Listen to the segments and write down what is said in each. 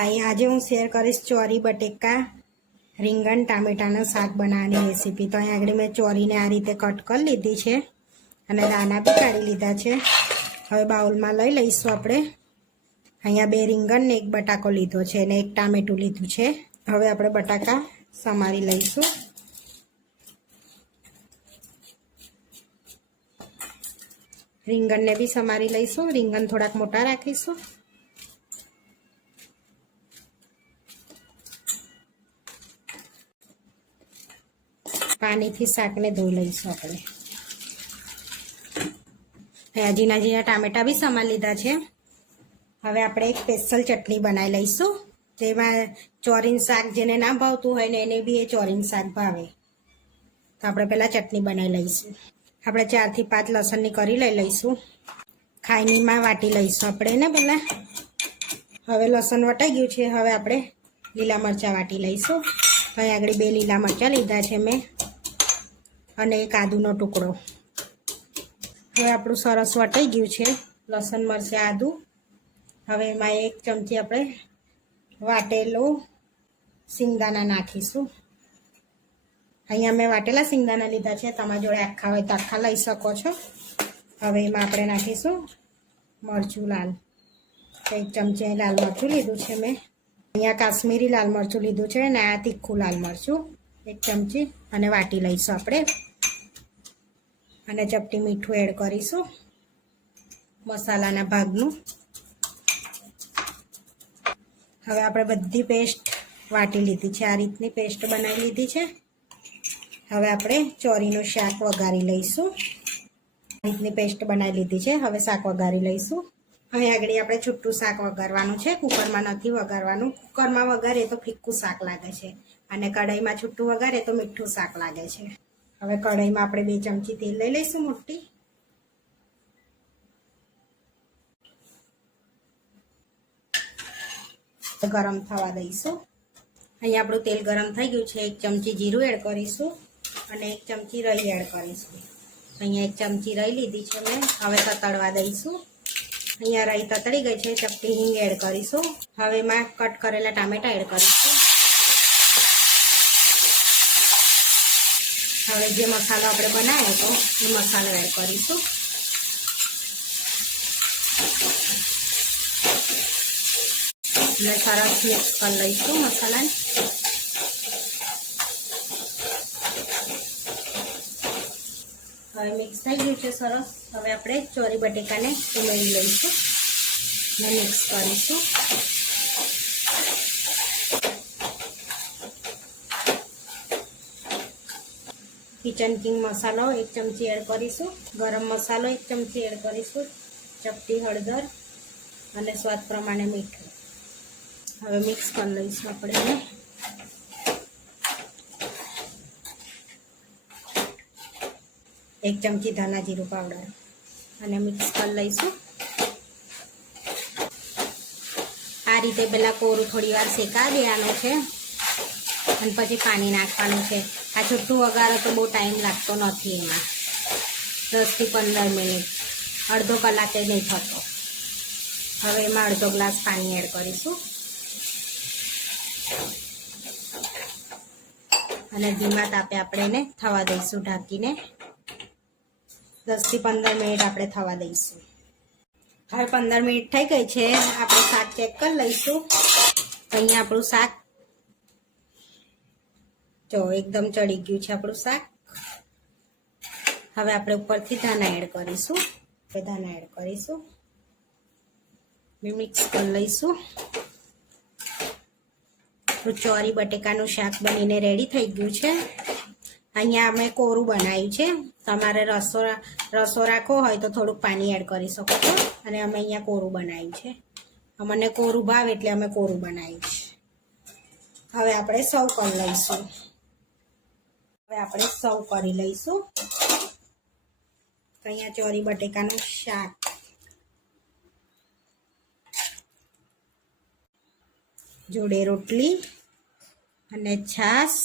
હાય, આજે હું શેર કરીશ ચોરી બટેકા રીંગણ ટામેટાનું શાક બનાવવાની રેસીપી। તો અહીં આગળ મેં ચોરીને આ રીતે કટ કરી લીધી છે અને દાણા બી કાઢી લીધા છે। હવે બાઉલમાં લઈ લઈશું આપણે। અહીંયા 2 રીંગણ ને 1 બટાકો લીધો છે અને 1 ટામેટું લીધું છે। હવે આપણે બટાકા સમારી લઈશું। રીંગણને બી સમારી લઈશું। રીંગણ થોડાક મોટા રાખીશું। પાણીથી શાકને ધોઈ લઈશું આપણે। ઝીણા ઝીણા ટામેટા બી સમારી લીધા છે। હવે આપણે એક સ્પેશિયલ ચટણી બનાવી લઈશું, જેમાં ચોરીનું શાક જેને ના ભાવતું હોય ને એને બી એ ચોરીનું શાક ભાવે। તો આપણે પહેલાં ચટણી બનાવી લઈશું। આપણે 4 થી 5 લસણની કરી લઈ લઈશું। ખાયણીમાં વાટી લઈશું આપણે ને પહેલાં। હવે લસણ વટાઈ ગયું છે। હવે આપણે લીલા મરચાં વાટી લઈશું। અહીં આગળ 2 લીલા મરચાં લીધા છે મેં અને 1 આદુનો ટુકડો। હવે આપણું સરસ વટાઈ ગયું છે લસણ મરચાં આદું। હવે એમાં 1 ચમચી આપણે વાટેલું સિંગદાણા નાખીશું। અહીંયા મેં વાટેલા સિંગદાણા લીધા છે, તમારા જોડે આખા હોય તો આખા લઈ શકો છો। હવે એમાં આપણે નાખીશું મરચું લાલ। 1 ચમચી લાલ મરચું લીધું છે મેં। અહીંયા કાશ્મીરી લાલ મરચું લીધું છે ને આ તીખું લાલ મરચું 1 ચમચી, અને વાટી લઈશું આપણે। અને ચપટી મીઠું એડ કરીશું મસાલાના ભાગનું। હવે આપણે બધી પેસ્ટ વાટી લીધી છે, આ રીતની પેસ્ટ બનાવી લીધી છે। હવે આપણે ચોરીનું શાક વઘારી લઈશું। આ રીતની પેસ્ટ બનાવી લીધી છે। હવે શાક વઘારી લઈશું। અહીં આગળ આપણે છૂટું શાક વઘારવાનું છે, કુકરમાં નથી વઘારવાનું। કુકરમાં વઘારીએ તો ફીક્કું શાક લાગે છે અને કઢાઈમાં છૂટું વઘારીએ તો મીઠું શાક લાગે છે। હવે કઢાઈમાં આપણે 2 ચમચી તેલ લઈ લઈશું મોટી। ગરમ થવા દઈશું। અહીંયા આપણું તેલ ગરમ થઈ ગયું છે। 1 ચમચી જીરું એડ કરીશું અને 1 ચમચી રાઈ એડ કરીશું। અહીંયા 1 ચમચી રાઈ લીધી છે મેં। હવે તતડવા દઈશું। અહીંયા રાઈ તતડી ગઈ છે, ચપટી હિંગ એડ કરીશું। હવે એમાં કટ કરેલા ટામેટા એડ કરીશું। હવે જે મસાલો આપણે બનાવ્યો હતો એ મસાલો એડ કરીશું। અને સરસ મિક્સ કરી લઈશું મસાલાને। હવે મિક્સ થઈ ગયું છે સરસ। હવે આપણે ચોરી બટેકાને ઉમેરી લઈશું અને મિક્સ કરીશું। કિચન કિંગ મસાલો 1 ચમચી એડ કરીશું। ગરમ મસાલો 1 ચમચી એડ કરીશું। ચપટી હળદર અને સ્વાદ પ્રમાણે મીઠું। હવે મિક્સ કરી લઈશું આપણે। 1 ચમચી ધાણા જીરું પાવડર અને મિક્સ કરી લઈશું। આ રીતે પહેલાં કોરું થોડી વાર શેકા દેવાનું છે અને પછી પાણી નાખવાનું છે। આ છૂટું વઘારો તો બહુ ટાઈમ લાગતો નથી, એમાં 10 થી 15 મિનિટ, અડધો કલાકે નહીં થતો। હવે એમાં અડધો ગ્લાસ પાણી એડ કરીશું અને ધીમા તાપે આપણે એને થવા દઈશું ઢાંકીને। 10 થી 15 મિનિટ આપણે થવા દઈશું। હવે 15 મિનિટ થઈ ગઈ છે। આપણે શાક ચેક કરી લઈશું। અહીંયા આપણું શાક જો એકદમ ચડી ગયું છે આપણું શાક। હવે આપણે ઉપરથી ધાણા એડ કરીશું। ધાણા એડ કરીશું, મિક્સ કરી લઈશું। ચોરી બટેકાનું શાક બનીને રેડી થઈ ગયું છે। અહીંયા અમે કોરું બનાવ્યું છે, તમારે રસો રાખવો હોય તો થોડુંક પાણી એડ કરી શકો છો, અને અમે અહીંયા કોરું બનાવ્યું છે। અમને કોરું ભાવે એટલે અમે કોરું બનાવ્યું છે। હવે આપણે સર્વ કરી લઈશું। હવે આપણે સર્વ કરી લઈશું। અહીંયા ચોરી બટેકાનું શાક, જોડે રોટલી અને છાશ।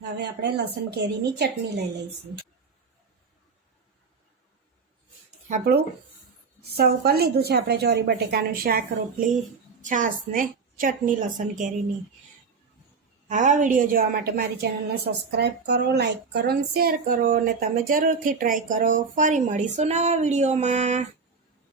હવે આપણે લસણ કેરીની ચટણી લઈ લઈશું। આપણું સર્વ કરી લીધું છે આપણે ચોરી બટેકાનું શાક, રોટલી છાશ ને ચટણી લસણ કેરીની. આવા વિડીયો જોવા માટે મારી ચેનલને સબસ્ક્રાઈબ કરો, લાઈક કરો અને શેર કરો, અને તમે જરૂરથી ટ્રાય કરો. ફરી મળીશું નવા વિડીયોમાં.